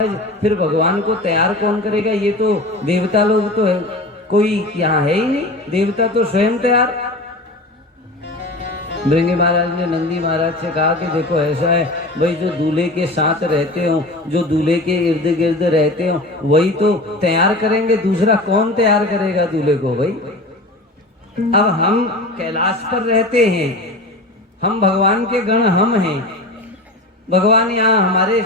फिर भगवान को तैयार कौन करेगा? ये तो देवता लोग तो है, कोई यहाँ है ही नहीं, देवता तो स्वयं तैयार। भृंगी महाराज ने नंदी महाराज से कहा कि देखो ऐसा है भाई, जो दूल्हे के साथ रहते हो, जो दूल्हे के इर्द गिर्द रहते हो, वही तो तैयार करेंगे, दूसरा कौन तैयार करेगा दूल्हे को भाई? अब हम कैलाश पर रहते हैं, हम भगवान के गण हम हैं, भगवान यहाँ हमारे,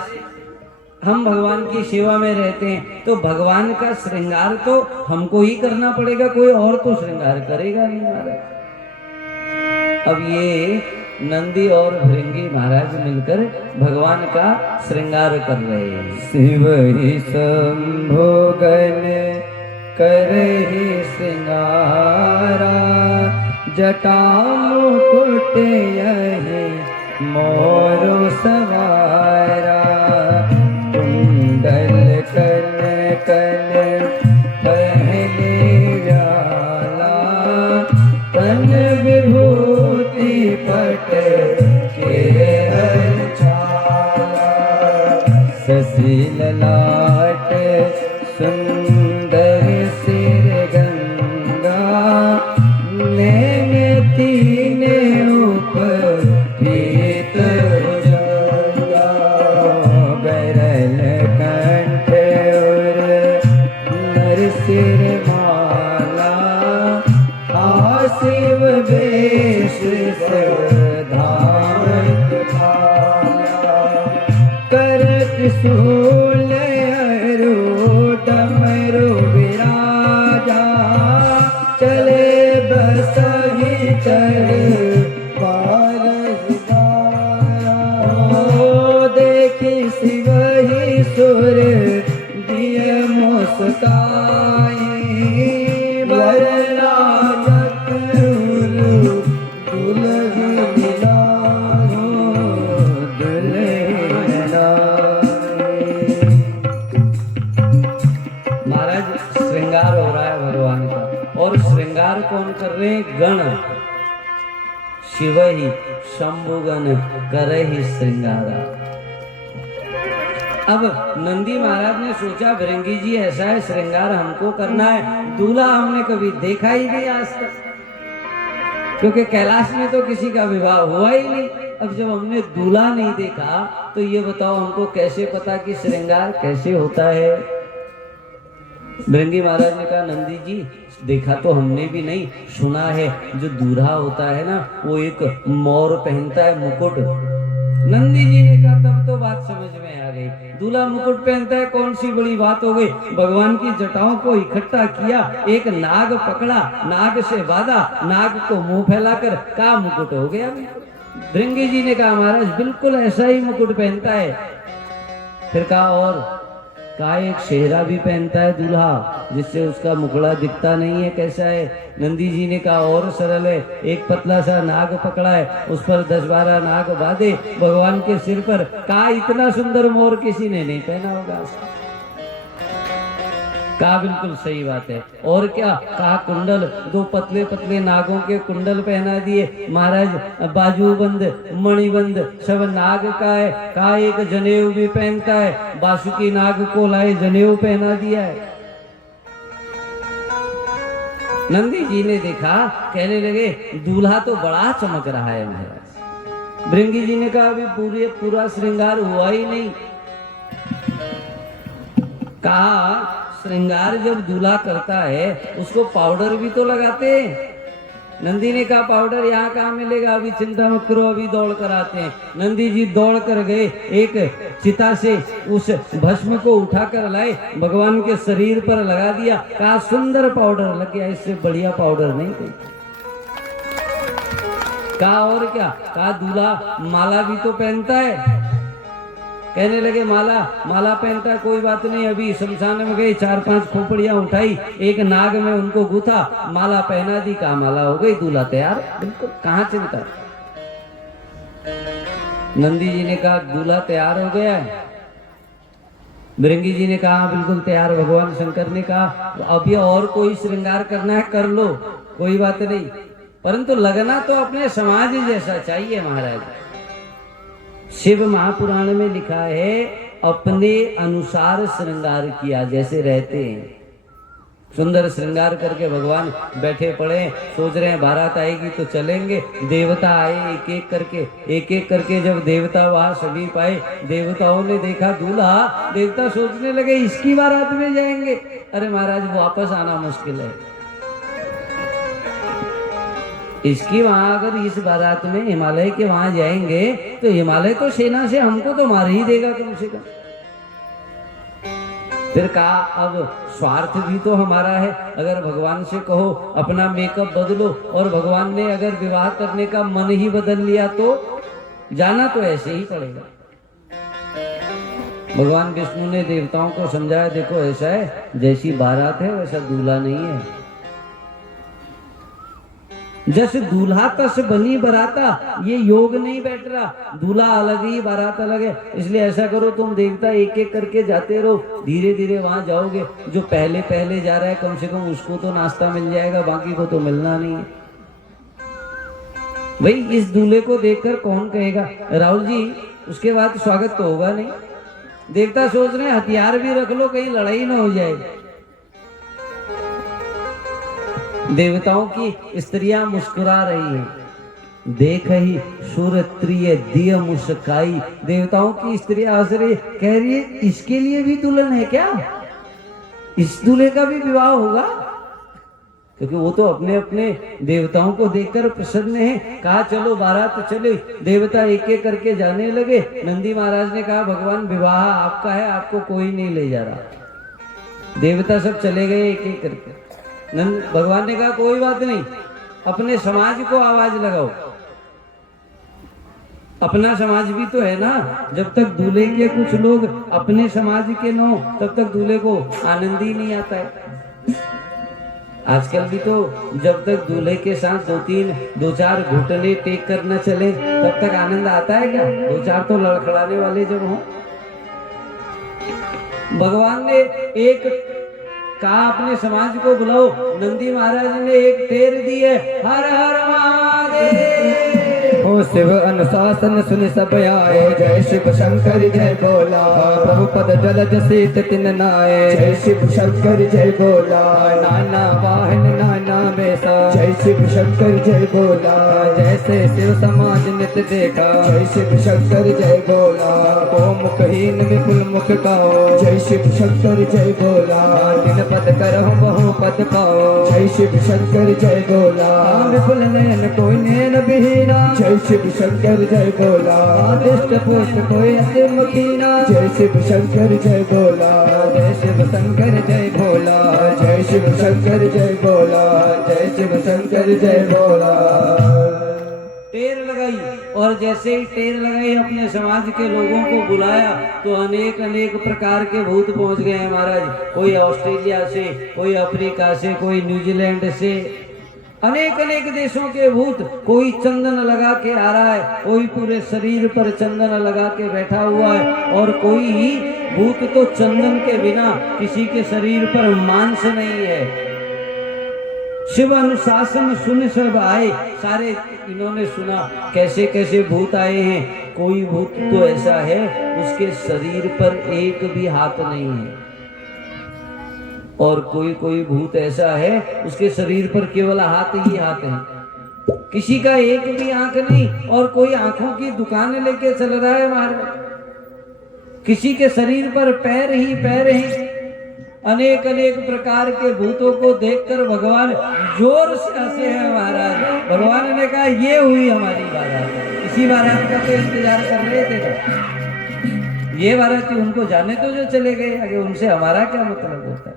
हम भगवान की सेवा में रहते हैं, तो भगवान का श्रृंगार तो हमको ही करना पड़ेगा, कोई और तो श्रृंगार करेगा नहीं महाराज। अब ये नंदी और भृंगी महाराज मिलकर भगवान का श्रृंगार कर रहे हैं। शिव ही संभोगन करहि श्रृंगारा, जटा मुकुट यहि मोर सवारा, कुंडल कन कन पहने व्याला, तन विभूति पट के छाला, शशि ललाट सुंदर सिर गंगा, नैन तीने ऊपर पीत भुजंगा, बैरल कंठ और नर सिर माला, आशिव वेश धाम भाला, कर त्रिशूल अरु डमरू विराजा, चले बसहि चढ़ पारस गाया, देखि शिव ही सुर दिए मुस्काई, वरना श्रृंगार हो रहा है भगवान का, और श्रृंगार कौन कर रहे हैं? गण। शिव ही शंभुगन करे ही श्रृंगारा। अब नंदी महाराज ने सोचा भृंगी जी ऐसा है, श्रृंगार हमको करना है, दूल्हा हमने कभी देखा ही नहीं आज तक, क्योंकि कैलाश में तो किसी का विवाह हुआ ही नहीं। अब जब हमने दूल्हा नहीं देखा तो ये बताओ हमको कैसे पता कि श्रृंगार कैसे होता है? भृंगी महाराज ने कहा नंदी जी देखा तो हमने भी नहीं, सुना है जो दूल्हा होता है ना, वो एक मोर पहनता है, मुकुट। नंदी जी ने कहा तब तो बात समझ में आ गई, दूल्हा मुकुट पहनता है, कौन सी बड़ी बात हो गई। भगवान की जटाओं को इकट्ठा किया, एक नाग पकड़ा, नाग से बांधा, नाग को मुंह फैलाकर कहा मुकुट हो गया। भृंगी जी ने कहा महाराज बिल्कुल ऐसा ही मुकुट पहनता है। फिर कहा और का एक सेहरा भी पहनता है दूल्हा, जिससे उसका मुखड़ा दिखता नहीं है, कैसा है? नंदी जी ने कहा और सरल है, एक पतला सा नाग पकड़ा है, उस पर 10-12 नाग बांधे भगवान के सिर पर, कहा इतना सुंदर मोर किसी ने नहीं पहना होगा। कहा बिल्कुल सही बात है। और क्या? कहा कुंडल, 2 पतले पतले नागों के कुंडल पहना दिए महाराज, बाजूबंद मणिबंद सब नाग का है। कहा एक जनेऊ भी पहनता है, बासुकी नाग को लाए जनेऊ पहना दिया है। नंदी जी ने देखा, कहने लगे दूल्हा तो बड़ा चमक रहा है महाराज। भृंगी जी ने कहा अभी पूरा श्रृंगार हुआ ही नहीं। कहा श्रृंगार जब दूल्हा करता है उसको पाउडर भी तो लगाते हैं। नंदी ने कहा पाउडर यहाँ कहाँ मिलेगा, अभी चिंता मत करो, अभी दौड़ कर आते हैं। नंदी जी दौड़ कर गए, एक चिता से उस भस्म को उठा कर लाए, भगवान के शरीर पर लगा दिया। कहा सुंदर पाउडर लग गया, इससे बढ़िया पाउडर नहीं कोई। कहा और क्या? कहा दूल्हा माला भी तो पहनता है। कहने लगे माला पहनता है, कोई बात नहीं, अभी शमशान में गई, 4-5 खोपड़ियां उठाई, एक नाग में उनको गूथा, माला पहना दी, कहा माला हो गई, दूल्हा तैयार। बिल्कुल, कहाँ चिंता। नंदी जी ने कहा दूल्हा तैयार हो गया है। भृंगी जी ने कहा बिल्कुल तैयार। भगवान शंकर ने कहा अभी और कोई श्रृंगार करना है कर लो, कोई बात नहीं, परंतु लगना तो अपने समाज जैसा चाहिए महाराज। शिव महापुराण में लिखा है अपने अनुसार श्रृंगार किया, जैसे रहते हैं सुंदर श्रृंगार करके भगवान बैठे पड़े, सोच रहे हैं बारात आएगी तो चलेंगे। देवता आए एक एक करके जब देवता वहां सभी पाए, देवताओं ने देखा दूल्हा, देवता सोचने लगे इसकी बारात में जाएंगे। अरे महाराज वापस आना मुश्किल है, इसकी वहां अगर इस बारात में हिमालय के वहां जाएंगे तो हिमालय तो सेना से हमको तो मार ही देगा कम से कम। फिर कहा अब स्वार्थ भी तो हमारा है, अगर भगवान से कहो अपना मेकअप बदलो और भगवान ने अगर विवाह करने का मन ही बदल लिया तो जाना तो ऐसे ही पड़ेगा। भगवान विष्णु ने देवताओं को समझाया, देखो ऐसा है जैसी बारात है वैसा दूल्हा नहीं है, जैसे दूल्हा तस बनी बराता, ये योग नहीं बैठ रहा, दूल्हा अलग ही बारात अलग है। इसलिए ऐसा करो तुम देवता एक एक करके जाते रहो, धीरे धीरे वहां जाओगे, जो पहले पहले जा रहा है कम से कम उसको तो नाश्ता मिल जाएगा, बाकी को तो मिलना नहीं है। भाई इस दूल्हे को देखकर कौन कहेगा राहुल जी उसके बाद स्वागत तो होगा नहीं। देवता सोच रहे हैं हथियार भी रख लो कहीं लड़ाई ना हो जाए। देवताओं की स्त्रियां मुस्कुरा रही हैं, देख ही सुर त्रिय दिय मुस्काई। देवताओं की स्त्रियां हंस रही, कह रही है इसके लिए भी दुल्हन है क्या, इस दूल्हे का भी विवाह होगा, क्योंकि वो तो अपने अपने देवताओं को देखकर प्रसन्न है। कहा चलो बारात चले, देवता एक एक करके जाने लगे। नंदी महाराज ने कहा भगवान विवाह आपका है, आपको कोई नहीं ले जा रहा। देवता सब चले गए एक एक करके। भगवान ने कहा कोई बात नहीं, अपने समाज को आवाज लगाओ, अपना समाज भी तो है ना, जब तक दूल्हे के कुछ लोग अपने समाज के न हो तब तक दूल्हे को आनंद ही नहीं आता है। आजकल भी तो जब तक दूल्हे के साथ दो चार घुटने टेक कर न चले तब तक आनंद आता है क्या, दो चार तो लड़खड़ाने वाले जब हो। भगवान ने एक कहा अपने समाज को बुलाओ, नंदी महाराज ने एक टेर दी है, हर हर महादेव। हो शिव अनुशासन सुन सब आए, जय शिव शंकर जय बोला, प्रभु पद जलज शीत तिन नाए, जय शिव शंकर जय बोला, नाना वाहन नाना बेसा, जय शिव शंकर जय बोला, जैसे शिव समाज नित देखा, जय शिव शंकर जय बोला, को मुखहीन विपुल मुख गाओ, जय शिव शंकर जय बोला, दिन पद करहु बहु पद पाओ, जय शिव शंकर जय बोला, विपुल नयन कोई नैन बिहीना, जय शिव शंकर जय बोला, दिष्ट पुष्ट कोई अति मकीना, जय शिव शंकर जय बोला, जय शिव शंकर जय भोला, जय शिव शंकर जय बोला, जय शिव शंकर जय बोला। टेर लगाई और जैसे ही टेर लगाई अपने समाज के लोगों को बुलाया तो अनेक अनेक प्रकार के भूत पहुंच गए हैं महाराज। कोई ऑस्ट्रेलिया से, कोई अफ्रीका से, कोई न्यूजीलैंड से, अनेक अनेक देशों के भूत। कोई चंदन लगा के आ रहा है, कोई पूरे शरीर पर चंदन लगा के बैठा हुआ है, और कोई भूत तो चंदन के बिना किसी के शरीर पर मांस नहीं है। शिव अनुशासन सुन सब आए, सारे इन्होंने सुना कैसे कैसे भूत आए हैं। कोई भूत तो ऐसा है उसके शरीर पर एक भी हाथ नहीं है, और कोई कोई भूत ऐसा है उसके शरीर पर केवल हाथ ही हाथ है, किसी का एक भी आंख नहीं, और कोई आंखों की दुकान लेके चल रहा है महाराज। किसी के शरीर पर पैर ही पैर है। अनेक अनेक प्रकार के भूतों को देखकर भगवान जोर से हंसे हैं महाराज। भगवान ने कहा ये हुई हमारी बारात, इसी बारात का तो इंतजार कर रहे थे। ये बाराती उनको जाने तो जो चले गए आगे, उनसे हमारा क्या मतलब होता है।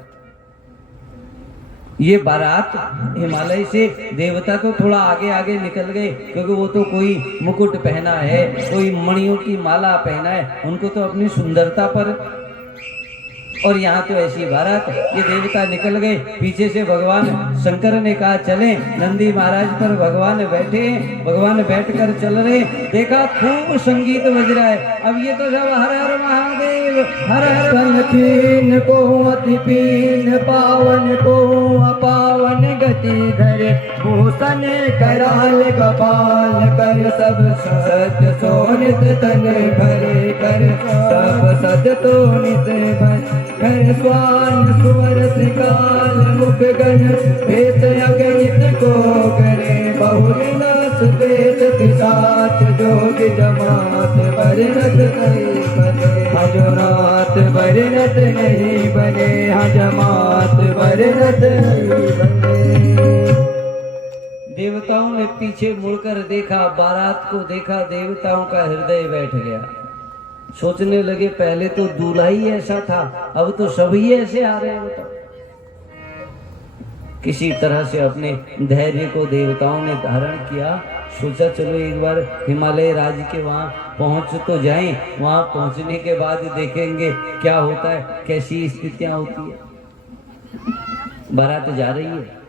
ये बारात हिमालय से देवता तो थोड़ा आगे आगे निकल गए, क्योंकि वो तो कोई मुकुट पहना है, कोई मणियों की माला पहना है, उनको तो अपनी सुंदरता पर। और यहाँ तो ऐसी बारात, ये देवता निकल गए। पीछे से भगवान शंकर ने कहा चले, नंदी महाराज पर भगवान बैठे, भगवान बैठकर चल रहे। देखा खूब संगीत बज रहा है। अब ये तो सब हर हर महादेव, हर हर पीन को अति पीन, पावन को पावन गति धर भूषण कराल कपाल कर सब सत्य सोनित तन भरे कर सब सत्य तो नित भर कर स्वान सुवर त्रिकाल मुख गण भेद अगणित को करे बहुविनाश वेद पिशाच जोग जमात परिणत नहीं बने हजमात परिणत नहीं बने हजमात परिणत नहीं बने। देवताओं ने पीछे मुड़कर देखा, बारात को देखा, देवताओं का हृदय बैठ गया। सोचने लगे पहले तो दूल्हा ही ऐसा था, अब तो सभी ऐसे आ रहे हैं। बताओ, किसी तरह से अपने धैर्य को देवताओं ने धारण किया। सोचा चलो एक बार हिमालय राज्य के वहां पहुंच तो जाएं, वहां पहुंचने के बाद देखेंगे क्या होता है, कैसी स्थितियां होती है। बारात जा रही है,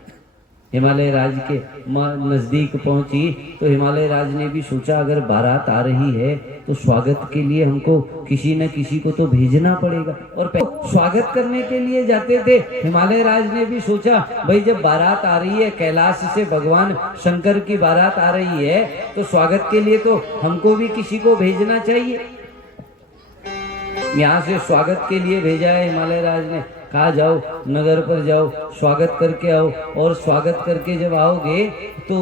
हिमालय राज्य के नजदीक पहुंची तो हिमालय राज ने भी सोचा अगर बारात आ रही है तो स्वागत के लिए हमको किसी न किसी को तो भेजना पड़ेगा। और स्वागत करने के लिए जाते थे, हिमालय राज ने भी सोचा भाई जब बारात आ रही है, कैलाश से भगवान शंकर की बारात आ रही है तो स्वागत के लिए तो हमको भी किसी को भेजना चाहिए। यहाँ से स्वागत के लिए भेजा है हिमालय राज ने, कहा जाओ नगर पर जाओ, स्वागत करके आओ। और स्वागत करके जब आओगे तो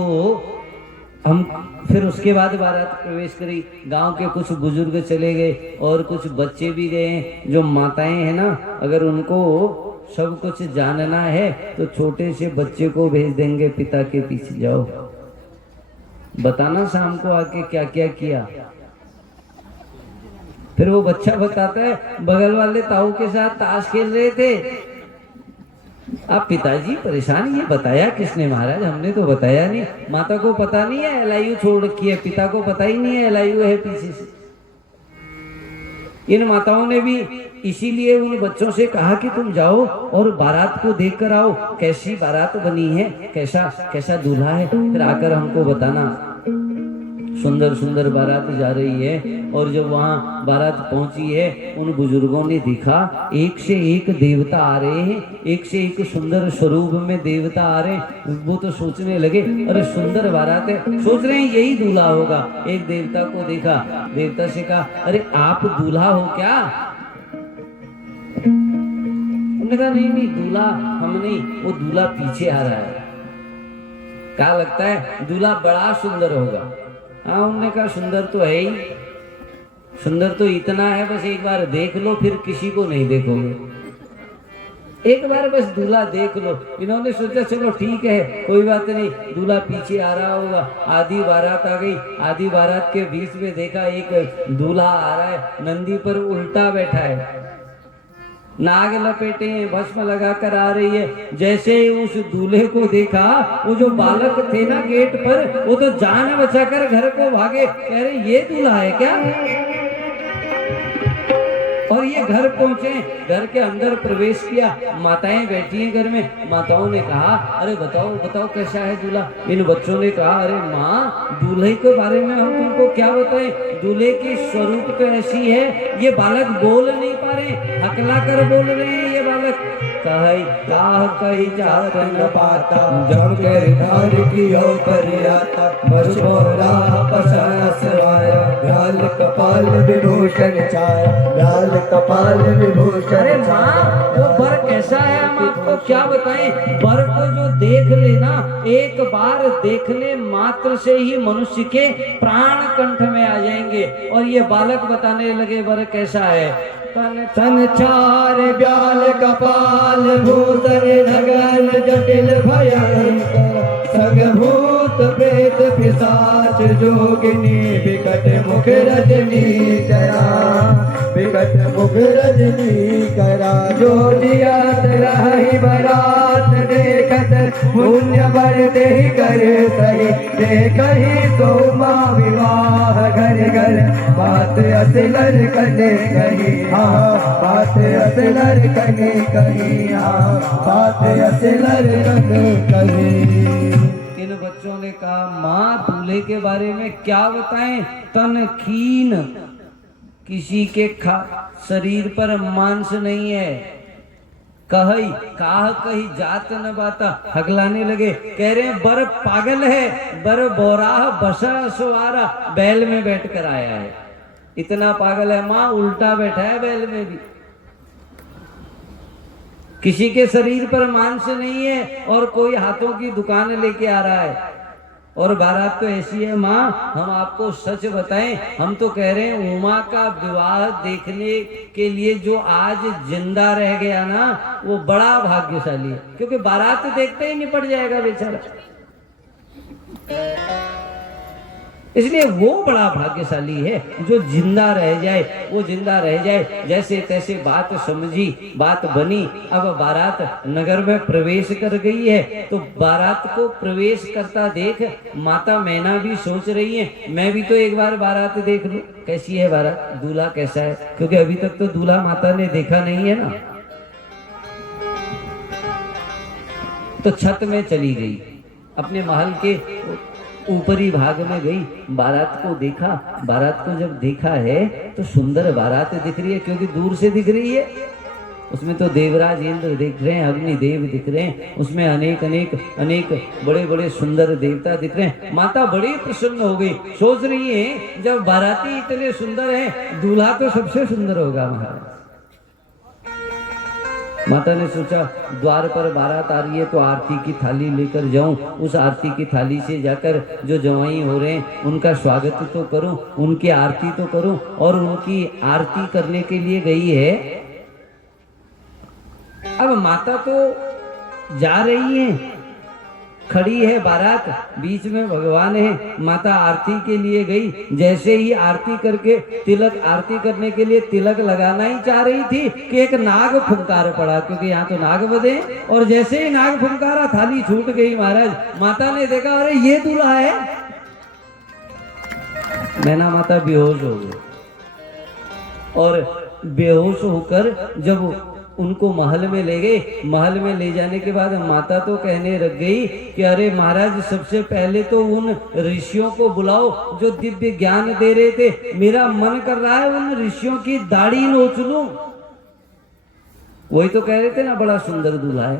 हम फिर उसके बाद बारात प्रवेश करी। गांव के कुछ बुजुर्ग चले गए और कुछ बच्चे भी गए। जो माताएं हैं ना, अगर उनको सब कुछ जानना है तो छोटे से बच्चे को भेज देंगे, पिता के पीछे जाओ, बताना शाम को आके क्या क्या किया। फिर वो बच्चा बताता है बगल वाले ताऊ के साथ ताश खेल रहे थे। अब पिताजी परेशान, ये बताया किसने महाराज, हमने तो बताया नहीं। माता को पता नहीं है एलआईयू छोड़ रखी है, पिता को पता ही नहीं है एलआईयू है पीछे से। इन माताओं ने भी इसीलिए उन बच्चों से कहा कि तुम जाओ और बारात को देख कर आओ, कैसी बारात बनी है, कैसा कैसा दूल्हा है, फिर आकर हमको बताना। सुंदर सुंदर बारात जा रही है और जब वहां बारात पहुंची है, उन बुजुर्गों ने देखा एक से एक देवता आ रहे हैं, एक से एक सुंदर स्वरूप में देवता आ रहे हैं। वो तो सोचने लगे अरे सुंदर बारात है, सोच रहे हैं यही दूल्हा होगा। एक देवता को देखा, देवता से कहा अरे आप दूल्हा हो क्या? उन्होंने कहा नहीं नहीं दूल्हा हम नहीं, वो दूल्हा पीछे आ रहा है। क्या लगता है दूल्हा बड़ा सुंदर होगा? हाँ, उन्होंने कहा सुंदर तो है ही, सुंदर तो इतना है बस एक बार देख लो, फिर किसी को नहीं देखोगे, एक बार बस दूल्हा देख लो। इन्होंने सोचा चलो ठीक है कोई बात नहीं, दूल्हा पीछे आ रहा होगा। आधी बारात आ गई, आधी बारात के बीच में देखा एक दूल्हा आ रहा है, नंदी पर उल्टा बैठा है, नाग लपेटे हैं, भस्म लगा कर आ रही है। जैसे ही उस दूल्हे को देखा, वो जो बालक थे ना गेट पर, वो तो जान बचाकर घर को भागे, कह रहे ये दूल्हा है क्या? और ये घर पहुंचे, घर के अंदर प्रवेश किया, माताएं बैठी हैं घर में। माताओं ने कहा अरे बताओ बताओ कैसा है दूल्हा? इन बच्चों ने कहा अरे माँ दूल्हे के बारे में हम तुमको क्या बताएं, दूल्हे की स्वरूप तो ऐसी है, ये बालक बोल नहीं पा रहे, हकला कर बोल रहे हैं ये बालक। कही जात न पाता जब कर धार कियो करियाता मरछोरा पसासवाया लाल कपाल विभूषण छाया लाल कपाल विभूषण। अरे माँ वो वर कैसा है हम आपको क्या बताएं? वर को जो देख लेना, एक बार देखने मात्र से ही मनुष्य के प्राण कंठ में आ जाएंगे। और ये बालक बताने लगे वर कैसा है, तन चार ब्याल कपाल भूषण नगन जटिल भयंकर सगभूत प्रेत पिशाच जोगिनी विकट मुख रजनी करा विकट मुख रजनी करा। जो जियत रही बरात देखत पुण्य बढ़ते कर सही देखही सोमा विवाह घर घर बात असलर कने कही बात असलर कने कही बात असलर कने कही। इन बच्चों ने कहा माँ दूल्हे के बारे में क्या बताएं? तन खीन, किसी के शरीर पर मांस नहीं है, कही काह कही जात न बाता, हगलाने लगे, कह रहे हैं बर पागल है, बर बोराह बसा सवारा, बैल में बैठ कर आया है। इतना पागल है माँ, उल्टा बैठा है बैल में भी। किसी के शरीर पर मांस नहीं है और कोई हाथों की दुकान लेके आ रहा है। और बारात तो ऐसी है माँ, हम आपको सच बताएं, हम तो कह रहे हैं उमा का विवाह देखने के लिए जो आज जिंदा रह गया ना, वो बड़ा भाग्यशाली है, क्योंकि बारात देखते ही निपट जाएगा बेचारा। इसलिए वो बड़ा भाग्यशाली है जो जिंदा रह जाए, वो जिंदा रह जाए। जैसे तैसे बात समझी, बात बनी। अब बारात नगर में प्रवेश कर गई है, तो बारात को प्रवेश करता देख माता मैना भी सोच रही है, मैं भी तो एक बार बारात देख लूं, कैसी है बारात, दूल्हा कैसा है, क्योंकि अभी तक तो दूल्हा माता ने देखा नहीं है ना। तो छत में चली गई, अपने महल के ऊपरी भाग में गई, बारात को देखा। बारात को जब देखा है तो सुंदर बारात दिख रही है, क्योंकि दूर से दिख रही है। उसमें तो देवराज इंद्र दिख रहे हैं, अग्निदेव दिख रहे हैं, उसमें अनेक अनेक अनेक बड़े बड़े सुंदर देवता दिख रहे हैं। माता बड़ी प्रसन्न हो गई, सोच रही है जब बाराती इतने सुंदर हैं, दूल्हा तो सबसे सुंदर होगा महाराज। माता ने सोचा द्वार पर बारात आ रही है तो आरती की थाली लेकर जाऊं, उस आरती की थाली से जाकर जो जवाई हो रहे हैं उनका स्वागत तो करूं, उनकी आरती तो करूं। और उनकी आरती करने के लिए गई है। अब माता तो जा रही है, खड़ी है बारात, बीच में भगवान है, माता आरती के लिए गई। जैसे ही आरती करके तिलक, आरती करने के लिए तिलक लगाना ही चाह रही थी कि एक नाग फुंकार पड़ा, क्योंकि यहाँ तो नाग बधे। और जैसे ही नाग फुंकारा, थाली छूट गई महाराज। माता ने देखा अरे ये दूल्हा है। मैना माता बेहोश हो गई, और बेहोश होकर जब उनको महल में ले गए, महल में ले जाने के बाद माता तो कहने लग गई कि अरे महाराज, सबसे पहले तो उन ऋषियों को बुलाओ जो दिव्य ज्ञान दे रहे थे। मेरा मन कर रहा है उन ऋषियों की दाढ़ी नोच लूं। वही तो कह रहे थे ना बड़ा सुंदर दूल्हा है,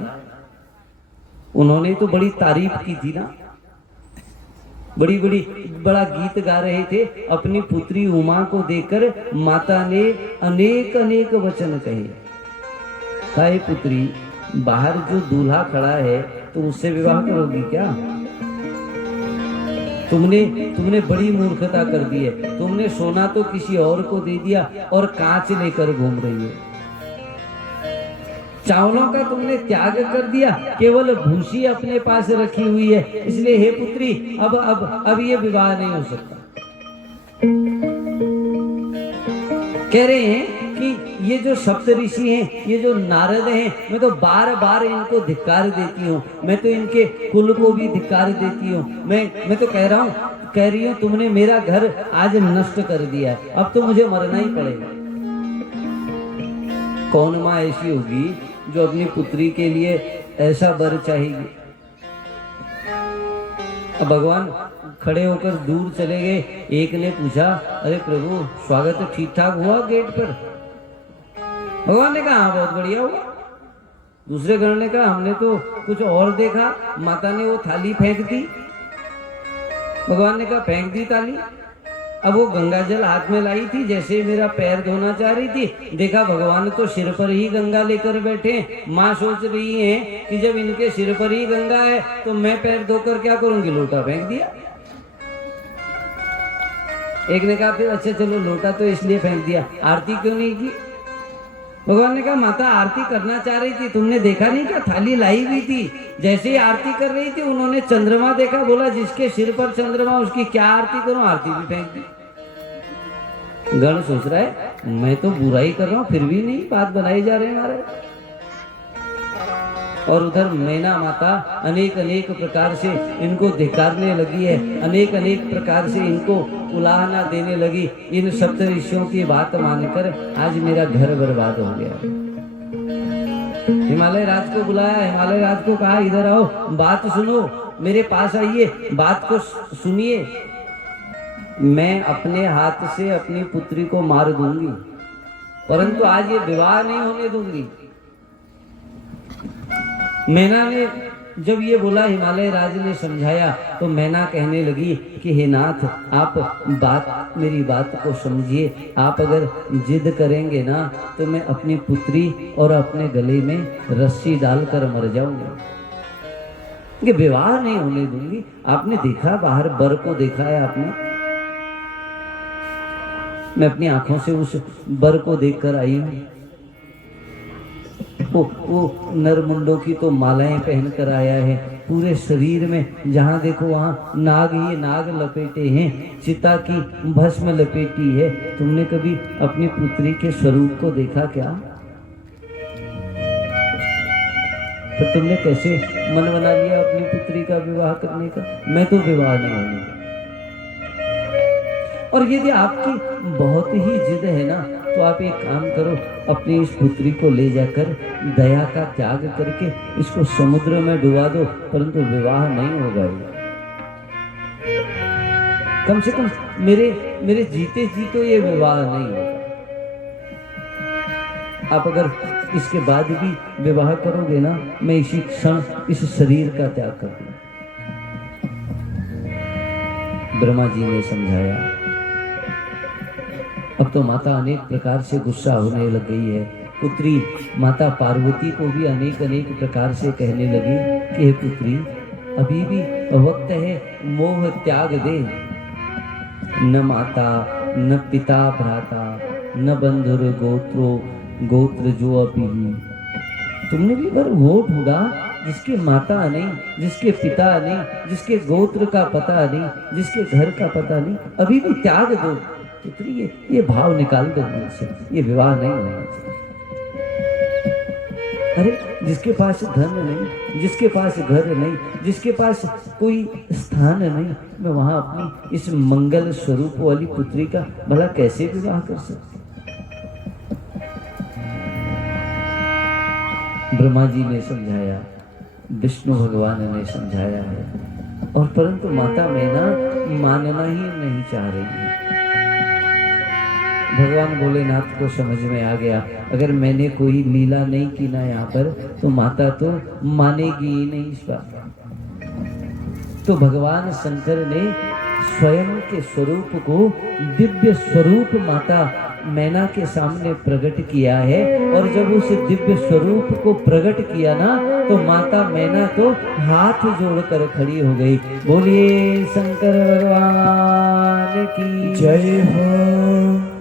उन्होंने तो बड़ी तारीफ की थी ना, बड़ा गीत गा रहे थे। अपनी पुत्री उमा को देखकर माता ने अनेक अनेक वचन कहे। हाय पुत्री, बाहर जो दूल्हा खड़ा है तो उससे विवाह करोगी क्या? तुमने बड़ी मूर्खता कर दी है। तुमने सोना तो किसी और को दे दिया और कांच लेकर घूम रही हो। चावलों का तुमने त्याग कर दिया, केवल भूसी अपने पास रखी हुई है। इसलिए हे पुत्री, अब ये विवाह नहीं हो सकता। कह रहे हैं कि ये जो सप्त ऋषि हैं, ये जो नारद हैं, मैं तो बार बार इनको धिक्कार देती हूँ, मैं तो इनके कुल को भी धिक्कार देती हूँ। मैं तो कह रही हूँ तुमने मेरा घर आज नष्ट कर दिया है, अब तो मुझे मरना ही पड़ेगा। कौन माँ ऐसी होगी जो अपनी पुत्री के लिए ऐसा वर चाहेगी? अब भगवान खड़े होकर दूर चले गए। एक ने पूछा, अरे प्रभु, स्वागत ठीक ठाक हुआ गेट पर? भगवान ने कहा हाँ बहुत बढ़िया हुआ। दूसरे गण ने कहा हमने तो कुछ और देखा, माता ने वो थाली फेंक दी। भगवान ने कहा फेंक दी थाली? अब वो गंगा जल हाथ में लाई थी, जैसे मेरा पैर धोना चाह रही थी, देखा भगवान तो सिर पर ही गंगा लेकर बैठे। माँ सोच रही है कि जब इनके सिर पर ही गंगा है तो मैं पैर धोकर क्या करूंगी, लोटा फेंक दिया। एक ने कहा फिर अच्छा चलो, लोटा तो इसलिए फेंक दिया, आरती क्यों नहीं की? भगवान ने कहा माता आरती करना चाह रही थी, तुमने देखा नहीं क्या, थाली लाई हुई थी। जैसे ही आरती कर रही थी उन्होंने चंद्रमा देखा, बोला जिसके सिर पर चंद्रमा उसकी क्या आरती करूं, आरती भी फेंक दी। गण सोच रहा है मैं तो बुराई कर रहा हूं, फिर भी नहीं बात बनाई जा रही हमारे। और उधर मैना माता अनेक अनेक प्रकार से इनको धिक्कारने लगी है, अनेक अनेक प्रकार से इनको उलाहना देने लगी। इन सप्तऋषियों की बात मानकर आज मेरा घर बर्बाद हो गया। हिमालय राज को बुलाया, हिमालय राज को कहा इधर आओ, बात सुनो, मेरे पास आइए, बात को सुनिए। मैं अपने हाथ से अपनी पुत्री को मार दूंगी, परंतु आज ये विवाह नहीं होने दूंगी। मैना ने जब ये बोला, हिमालय राज ने समझाया, तो मैना कहने लगी कि हे नाथ, आप मेरी बात को समझिए। आप अगर जिद करेंगे ना तो मैं अपनी पुत्री और अपने गले में रस्सी डालकर मर जाऊंगी। ये विवाह नहीं होने दूंगी। आपने देखा, बाहर बर को देखा है आपने? मैं अपनी आंखों से उस बर को देखकर आई हूं। वो नरमुंडों की तो मालाएं पहन कर आया है, पूरे शरीर में जहां देखो वहां नाग ही नाग लपेटे हैं, चिता की भस्म लपेटी है। तुमने कभी अपनी पुत्री के स्वरूप को देखा क्या? तो तुमने कैसे मन बना लिया अपनी पुत्री का विवाह करने का? मैं तो विवाह नहीं होने। और यदि आपकी बहुत ही जिद है ना, तो आप एक काम करो, अपनी इस पुत्री को ले जाकर दया का त्याग करके इसको समुद्र में डुबा दो, परंतु विवाह नहीं होगा। कम से कम मेरे जीते जी तो ये विवाह नहीं होगा। आप अगर इसके बाद भी विवाह करोगे ना, मैं इसी क्षण इस शरीर का त्याग कर दूंगा। ब्रह्मा जी ने समझाया। अब तो माता अनेक प्रकार से गुस्सा होने लग गई है। पुत्री माता पार्वती को भी अनेक प्रकार से कहने लगी कि हे पुत्री, अभी भी वक्त है, मोह त्याग दे। न माता न पिता भ्राता न बंधुर गोत्र जो अभी। तुमने भी पर वो ढूंढा जिसके माता नहीं, जिसके पिता नहीं, जिसके गोत्र का पता नहीं, जिसके घर का पता नहीं, अभी भी त्याग दो। पुत्री ये भाव निकाल दो मुझसे, ये विवाह नहीं होना चाहिए। अरे जिसके पास धन नहीं, जिसके पास घर नहीं, जिसके पास कोई स्थान नहीं, मैं वहां अपनी इस मंगल स्वरूप वाली पुत्री का भला कैसे विवाह कर सकती? ब्रह्मा जी ने समझाया, विष्णु भगवान ने समझाया है, और परंतु माता मैना मानना ही नहीं चाह रही है। भगवान भोलेनाथ को समझ में आ गया, अगर मैंने कोई लीला नहीं की ना यहाँ पर, तो माता तो मानेगी ही नहीं इस बात। तो भगवान शंकर ने स्वयं के स्वरूप को, दिव्य स्वरूप माता मैना के सामने प्रकट किया है। और जब उस दिव्य स्वरूप को प्रकट किया ना, तो माता मैना तो हाथ जोड़कर खड़ी हो गई। बोलिए शंकर भगवान की जय हो।